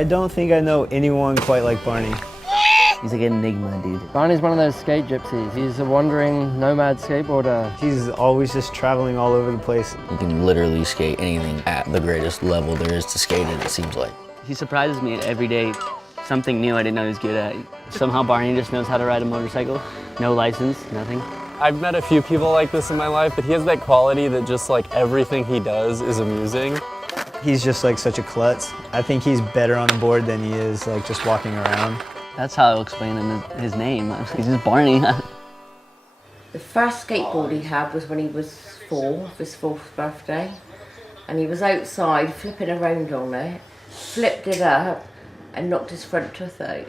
I don't think I know anyone quite like Barney. He's like an enigma, dude. Barney's one of those skate gypsies. He's a wandering nomad skateboarder. He's always just traveling all over the place. You can literally skate anything at the greatest level there is to skate it seems like. He surprises me every day. Something new I didn't know he was good at. Somehow Barney just knows how to ride a motorcycle. No license, nothing. I've met a few people like this in my life, but he has that quality that just like everything he does is amusing. He's just like such a klutz. I think he's better on the board than he is like just walking around. That's how I'll explain him his name. He's just Barney. The first skateboard he had was when he was 4, his 4th birthday. And he was outside flipping around on it, flipped it up and knocked his front tooth out.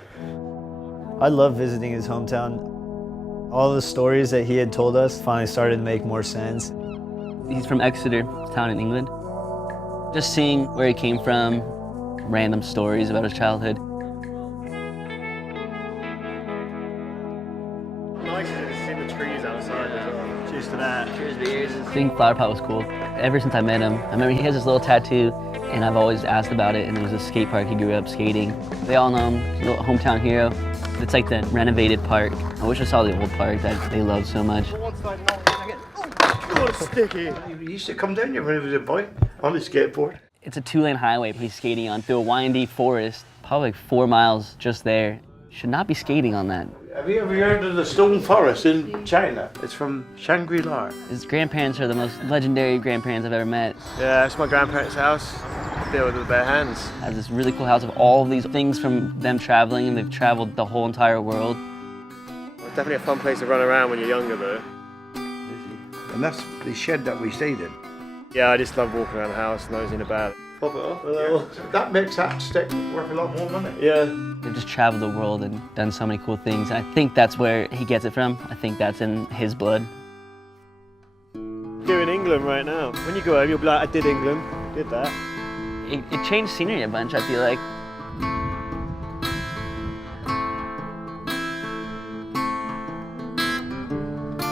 I love visiting his hometown. All the stories that he had told us finally started to make more sense. He's from Exeter, town in England. Just seeing where he came from, random stories about his childhood. Nice to see the trees outside as well. Cheers to that. Cheers beers. Seeing Flower Pot was cool. Ever since I met him, I remember he has this little tattoo and I've always asked about it, and it was a skate park he grew up skating. They all know him, he's a little hometown hero. It's like the renovated park. I wish I saw the old park that they loved so much. Oh, sticky. You used to come down here when he was a boy on the skateboard. It's a 2-lane highway, but he's skating on through a windy forest, probably like 4 miles just there. Should not be skating on that. Have you ever heard of the Stone Forest in China? It's from Shangri-La. His grandparents are the most legendary grandparents I've ever met. Yeah, it's my grandparents' house. Built with their bare hands. Has this really cool house of all of these things from them traveling, and they've traveled the whole entire world. It's definitely a fun place to run around when you're younger though. And that's the shed that we stayed in. Yeah, I just love walking around the house, nosing about. Pop it off. Yeah. That makes that stick worth a lot more money. Yeah. They've just traveled the world and done so many cool things. And I think that's where he gets it from. I think that's in his blood. You're in England right now. When you go home, you'll be like, I did England, did that. It changed scenery a bunch, I feel like.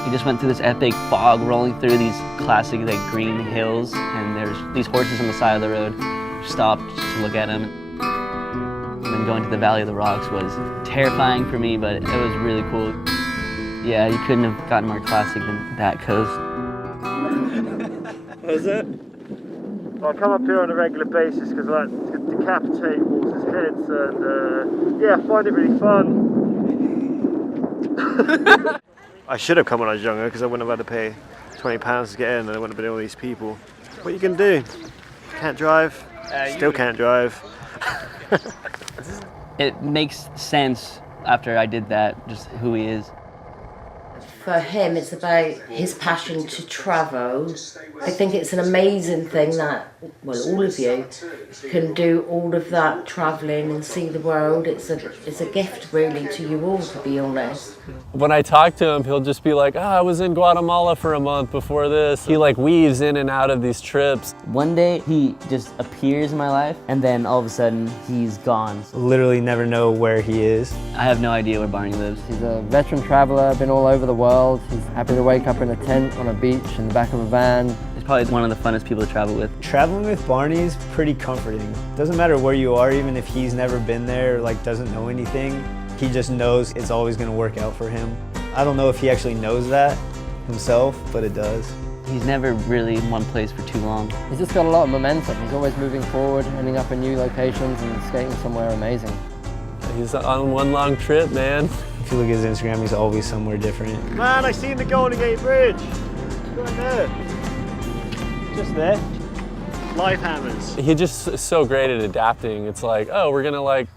He just went through this epic fog rolling through these classic like green hills, and there's these horses on the side of the road. Stopped to look at them. And then going to the Valley of the Rocks was terrifying for me, but it was really cool. Yeah, you couldn't have gotten more classic than that coast. What was that? I come up here on a regular basis because I like to decapitate horses' heads and yeah, I find it really fun. I should have come when I was younger because I wouldn't have had to pay £20 to get in and I wouldn't have been all these people. What you can do? Can't drive, still can't drive. It makes sense after I did that, just who he is. For him, it's about his passion to travel. I think it's an amazing thing that, well, all of you can do all of that travelling and see the world. It's a gift, really, to you all, to be honest. When I talk to him, he'll just be like, I was in Guatemala for a month before this. He like weaves in and out of these trips. One day he just appears in my life and then all of a sudden he's gone. Literally never know where he is. I have no idea where Barney lives. He's a veteran traveller, been all over the world. He's happy to wake up in a tent on a beach in the back of a van. He's probably one of the funnest people to travel with. Traveling with Barney is pretty comforting. Doesn't matter where you are, even if he's never been there or like doesn't know anything, he just knows it's always going to work out for him. I don't know if he actually knows that himself, but it does. He's never really in one place for too long. He's just got a lot of momentum. He's always moving forward, ending up in new locations and skating somewhere amazing. He's on one long trip, man. If you look at his Instagram, he's always somewhere different. Man, I seen the Golden Gate Bridge. Right there. Just there. Life hammers. He just is so great at adapting. It's like, oh, we're gonna like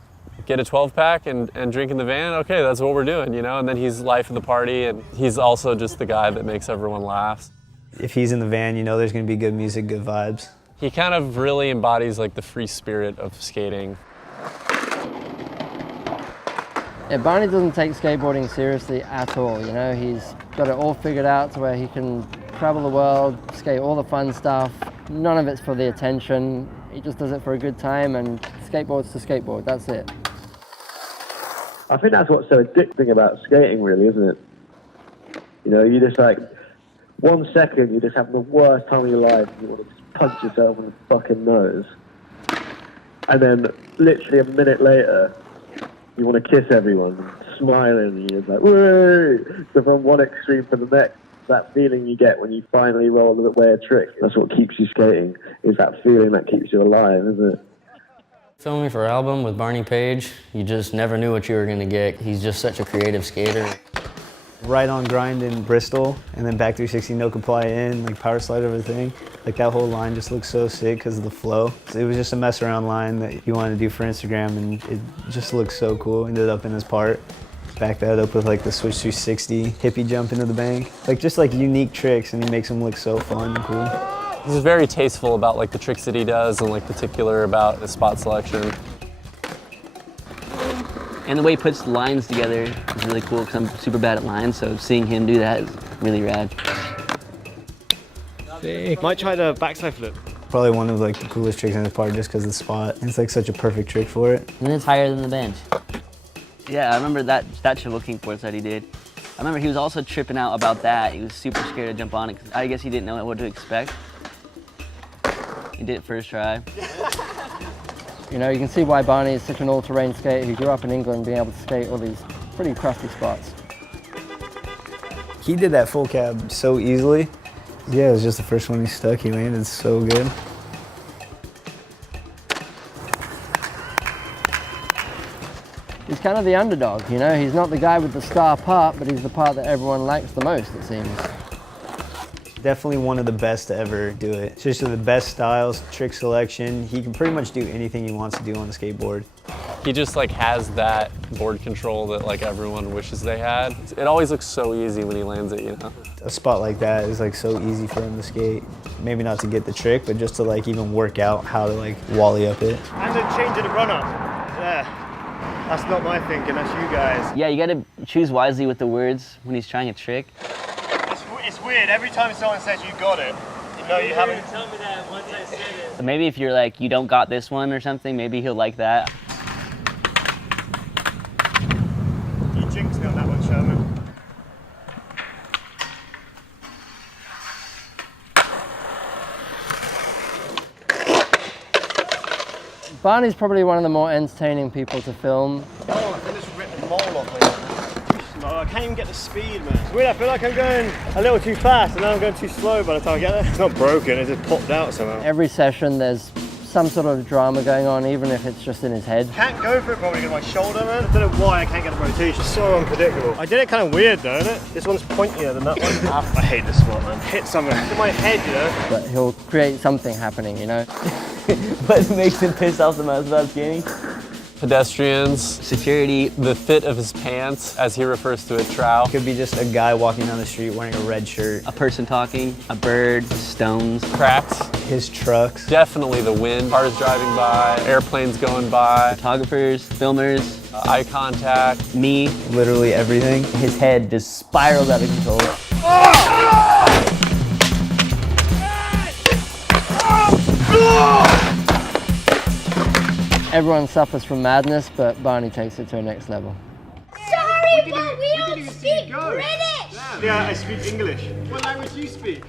get a 12-pack and drink in the van. Okay, that's what we're doing, you know? And then he's life of the party, and he's also just the guy that makes everyone laugh. If he's in the van, you know there's gonna be good music, good vibes. He kind of really embodies like the free spirit of skating. Yeah, Barney doesn't take skateboarding seriously at all, you know? He's got it all figured out to where he can travel the world, skate all the fun stuff. None of it's for the attention. He just does it for a good time, and skateboard's to skateboard, that's it. I think that's what's so addicting about skating, really, isn't it? You know, you just like, 1 second, you just have the worst time of your life, and you want to just punch yourself in the fucking nose. And then literally a minute later, you want to kiss everyone, smiling, and you're like, woo! So from one extreme to the next, that feeling you get when you finally roll away a trick, that's what keeps you skating, is that feeling that keeps you alive, isn't it? Filming for album with Barney Page, you just never knew what you were gonna get. He's just such a creative skater. Right on grind in Bristol, and then back 360 no comply in, like power slide over the thing. Like that whole line just looks so sick because of the flow. It was just a mess around line that he wanted to do for Instagram, and it just looks so cool. Ended up in his part. Back that up with like the switch 360, hippie jump into the bank. Like just like unique tricks, and he makes them look so fun and cool. He's very tasteful about like the tricks that he does and like particular about his spot selection. And the way he puts lines together is really cool because I'm super bad at lines, so seeing him do that is really rad. Might try the backside flip. Probably one of like the coolest tricks in his part just because of the spot. It's like such a perfect trick for it. And it's higher than the bench. Yeah, I remember that triple king force that he did. I remember he was also tripping out about that. He was super scared to jump on it because I guess he didn't know what to expect. He did it first try. You know, you can see why Barney is such an all-terrain skater who grew up in England being able to skate all these pretty crusty spots. He did that full cab so easily. Yeah, it was just the first one he stuck. He landed so good. He's kind of the underdog, you know? He's not the guy with the star part, but he's the part that everyone likes the most, it seems. Definitely one of the best to ever do it. It's just the best styles, trick selection. He can pretty much do anything he wants to do on the skateboard. He just like has that board control that like everyone wishes they had. It always looks so easy when he lands it, you know? A spot like that is like so easy for him to skate. Maybe not to get the trick, but just to like even work out how to like wally up it. And the change of the run up. Yeah. That's not my thinking, that's you guys. Yeah, you gotta choose wisely with the words when he's trying a trick. It's weird, every time someone says you got it, you know you haven't. Tell me that once I said it. So maybe if you're like, you don't got this one or something, maybe he'll like that. You jinxed me on that one, Sherman. Barney's probably one of the more entertaining people to film. Oh, I just ripped the mole off me. No, I can't even get the speed, man. It's weird, I feel like I'm going a little too fast and now I'm going too slow by the time I get there. It's not broken, it just popped out somehow. Every session there's some sort of drama going on, even if it's just in his head. Can't go for it probably because of my shoulder, man. I don't know why I can't get the rotation. It's so unpredictable. I did it kind of weird though, isn't it? This one's pointier than that one. I hate this spot, man. Hit something in my head, you know? But he'll create something happening, you know? What makes him piss off the most about skating? Pedestrians, Security. the fit of his pants, as he refers to it, trow. Could be just a guy walking down the street wearing a red shirt. A person talking, a bird, stones. Cracks, His trucks. definitely the wind, cars driving by, airplanes going by, Photographers, filmers, eye contact. me. Literally everything. His head just spirals out of control. Everyone suffers from madness, but Barney takes it to a next level. Sorry, but we don't speak British. Yeah, I speak English. What language do you speak?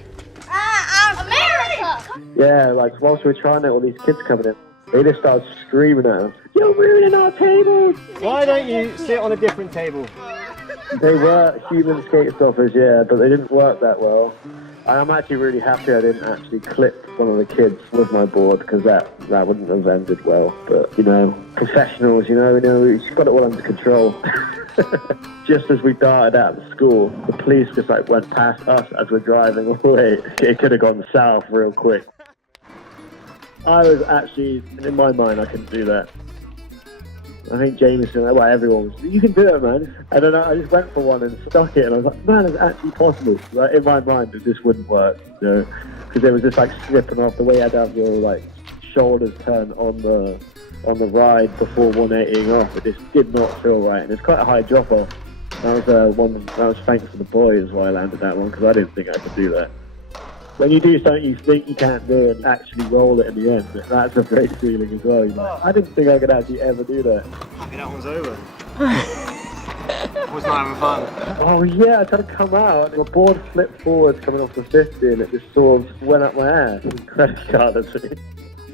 America. Yeah, like whilst we were trying it, all these kids coming in, they just started screaming at us, "You're ruining our tables!" Why don't you sit on a different table? They were human skate stoppers, yeah, but they didn't work that well. I'm actually really happy I didn't actually clip one of the kids with my board because that wouldn't have ended well. But, you know, professionals, you know, we've got it all under control. Just as we darted out of school, the police just like went past us as we're driving away. It could have gone south real quick. I was actually, in my mind, I couldn't do that. I think Jameson, well, everyone was, you can do it, man. And then I just went for one and stuck it, and I was like, man, it's actually possible. Like, in my mind, it just wouldn't work, you know, because it was just like slipping off the way I'd have your like shoulders turn on the ride before 180ing off. It just did not feel right, and it's quite a high drop off. That was thanks to the boys why I landed that one, because I didn't think I could do that. When you do something you think you can't do and actually roll it in the end, that's a great feeling as well. You're like, I didn't think I could actually ever do that. Happy that one's over. Was not having fun. Oh yeah, I tried to come out, and my board flipped forwards coming off the 50 and it just sort of went up my ass. Credit card, that's it.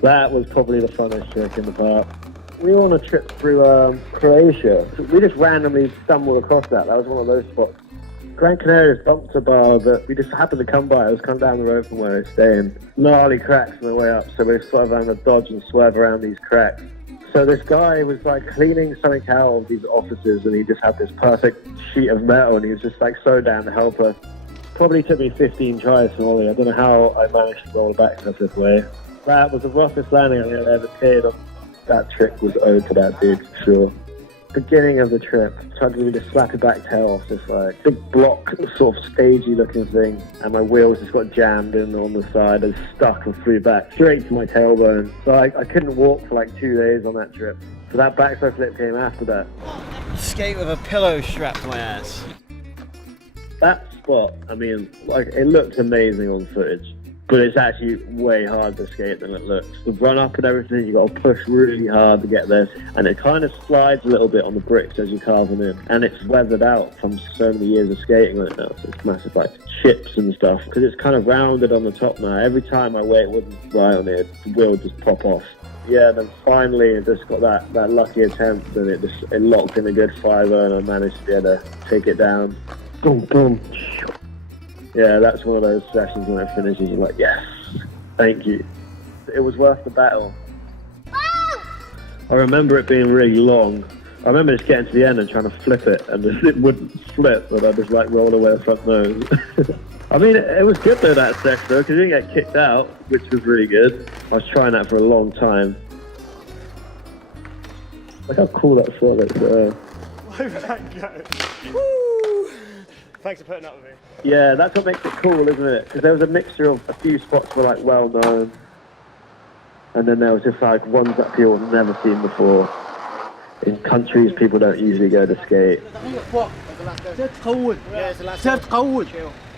That was probably the funnest trick in the park. We were on a trip through Croatia. We just randomly stumbled across that. That was one of those spots. Gran Canaria is bumped a bar that we just happened to come by. It was coming down the road from where we were staying. Gnarly cracks on the way up, so we were sort of having to dodge and swerve around these cracks. So this guy was like cleaning something out of these offices, and he just had this perfect sheet of metal, and he was just like so down to help us. Probably took me 15 tries to ollie. I don't know how I managed to roll back this way. That was the roughest landing I've ever did. That trick was owed to that dude, for sure. Beginning of the trip, tried to really just slap it back tail off this like big block, sort of stagey looking thing, and my wheels just got jammed in on the side and stuck and flew back straight to my tailbone. So I couldn't walk for like 2 days on that trip. So that backside flip came after that. Skate with a pillow strapped to my ass. That spot, I mean, like it looked amazing on footage, but it's actually way harder to skate than it looks. The run up and everything, you got to push really hard to get there, and it kind of slides a little bit on the bricks as you carve them in, and it's weathered out from so many years of skating on it now, so it's massive like chips and stuff, because it's kind of rounded on the top now. Every time my weight wasn't right on it, the wheel would just pop off. Yeah, then finally it just got that lucky attempt, and it locked in a good 5-0, and I managed to be able to take it down. Boom, boom. Yeah, that's one of those sessions when it finishes, you're like, yes, thank you. It was worth the battle. I remember it being really long. I remember just getting to the end and trying to flip it, and it wouldn't flip, and I just like rolled away the front nose. I mean, it was good though, that section though, because you didn't get kicked out, which was really good. I was trying that for a long time. Look how cool that spot is. Over that go. Woo! Thanks for putting up with me. Yeah, that's what makes it cool, isn't it? Because there was a mixture of a few spots were like well known, and then there was just like ones that people had never seen before. In countries people don't usually go to skate.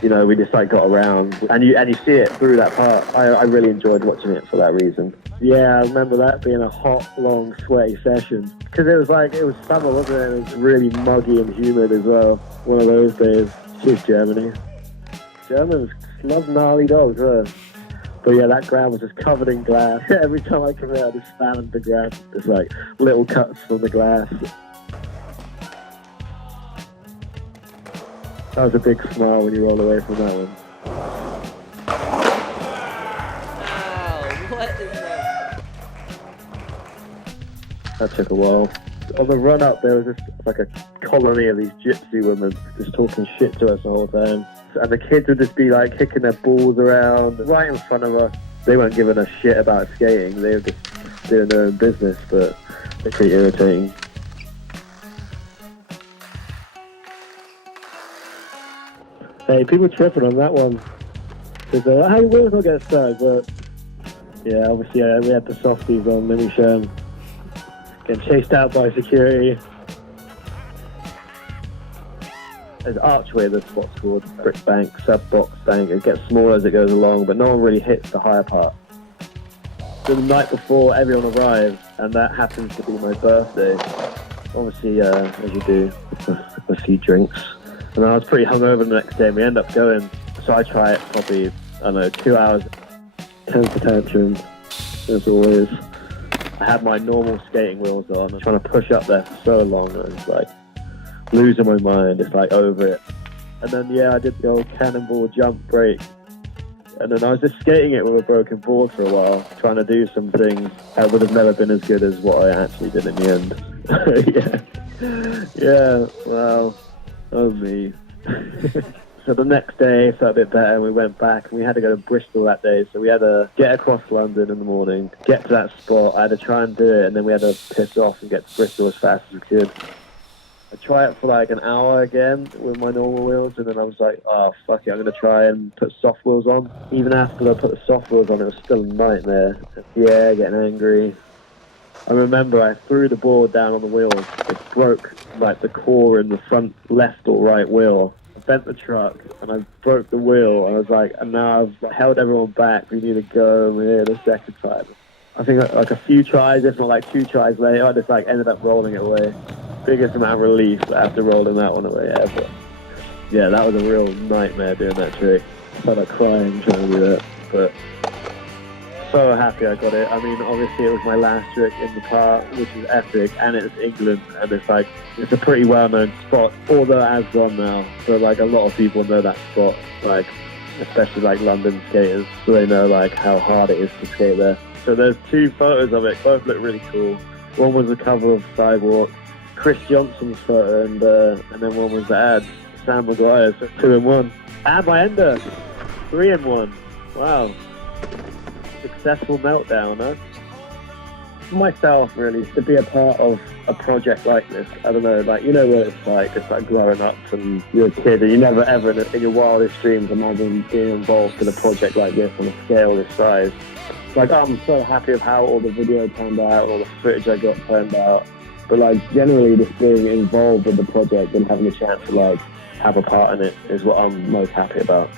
You know, we just like got around, and you see it through that part. I really enjoyed watching it for that reason. Yeah, I remember that being a hot, long, sweaty session. Because it was summer, wasn't it? It was really muggy and humid as well. One of those days. Cheers, Germany. Germans love gnarly dogs, huh? But yeah, that ground was just covered in glass. Every time I come out, I just stand on the ground. There's like little cuts from the glass. That was a big smile when you rolled away from that one. What is that? That took a while. On the run up, there was just like a colony of these gypsy women just talking shit to us the whole time. And the kids would just be like kicking their balls around right in front of us. They weren't giving a shit about skating. They were just doing their own business, but they're pretty irritating. Hey, people tripping on that one. Because they're like, hey, wheels not get stuck, but yeah, obviously we had the softies on, then we show them getting chased out by security. There's Archway, the spot's called, brick bank, sub-box bank. It gets smaller as it goes along, but no one really hits the higher part. So the night before, everyone arrived, and that happens to be my birthday. Obviously, as you do, a few drinks. And I was pretty hungover the next day, and we end up going. So I try it probably, I don't know, 2 hours. Temper tantrum, as always. I had my normal skating wheels on. I'm trying to push up there for so long, and I was like losing my mind, just like over it. And then yeah, I did the old cannonball jump break. And then I was just skating it with a broken board for a while, trying to do some things that would have never been as good as what I actually did in the end. Yeah, well, that was me. So the next day, it felt a bit better, and we went back, and we had to go to Bristol that day, so we had to get across London in the morning, get to that spot. I had to try and do it, and then we had to piss off and get to Bristol as fast as we could. I tried it for like an hour again with my normal wheels, and then I was like, oh, fuck it, I'm going to try and put soft wheels on. Even after I put the soft wheels on, it was still a nightmare. Yeah, getting angry. I remember I threw the board down on the wheels. It broke like the core in the front left or right wheel. I bent the truck, and I broke the wheel. I was like, and now I've held everyone back. We need to go over here the second time. I think like a few tries, if not like 2 tries later, I just like ended up rolling it away. Biggest amount of relief after rolling that one away ever. Yeah, that was a real nightmare doing that trick. I felt like crying trying to do that, but so happy I got it. I mean, obviously it was my last trick in the park, which is epic, and it's England, and it's a pretty well-known spot. All the ads gone now, so like a lot of people know that spot, like especially like London skaters, so they know like how hard it is to skate there. So there's 2 photos of it, both look really cool. One was the cover of Sidewalk, Chris Johnson's photo, and then one was the ad, Sam Maguire's, 2 in 1. And my ender, 3 in 1. Wow. Successful meltdown, huh? For myself, really, to be a part of a project like this, I don't know, like, you know what it's like growing up and you're a kid and you never ever in your wildest dreams imagine being involved in a project like this on a scale this size. Like, I'm so happy of how all the video turned out, all the footage I got turned out, but like, generally just being involved with the project and having a chance to like have a part in it is what I'm most happy about.